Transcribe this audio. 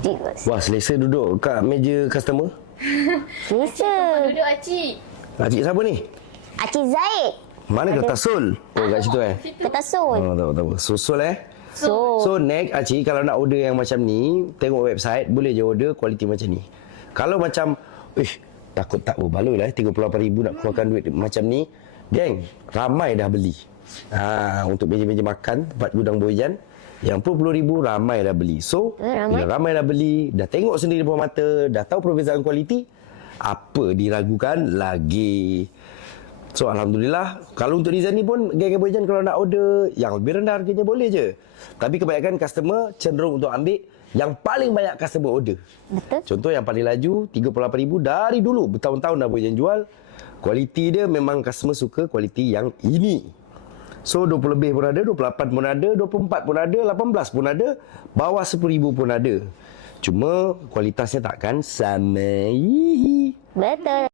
Cik bos. Wah, selesa duduk kat meja customer. Selesa. Duduk Acik. Cik siapa ni? Acik Zaid. Mana kertas Sul? Oh, kat situ Kertas Sul. Oh, tahu. Sul So. So next Acik, kalau nak order yang macam ni, tengok website, boleh je order kualiti macam ni. Kalau macam, takut tak berbaloi lah, 38,000 nak keluarkan duit macam ni. Geng, ramai dah beli. Untuk meja-meja makan, tempat gudang boyan, yang RM10,000 ramai dah beli. So, bila ramai dah beli, dah tengok sendiri depan mata, dah tahu perbezaan kualiti, apa diragukan lagi? So, Alhamdulillah, kalau untuk design ni pun, geng boyan kalau nak order yang lebih rendah harganya boleh je. Tapi kebanyakan customer cenderung untuk ambil yang paling banyak customer order. Betul. Contoh yang paling laju, RM38,000 dari dulu. Bertahun-tahun dah boyan jual. Kualiti dia memang customer suka kualiti yang ini. So 20 lebih pun ada, 28 pun ada, 24 pun ada, 18 pun ada, bawah RM10,000 pun ada. Cuma kualitasnya takkan sama. Betul.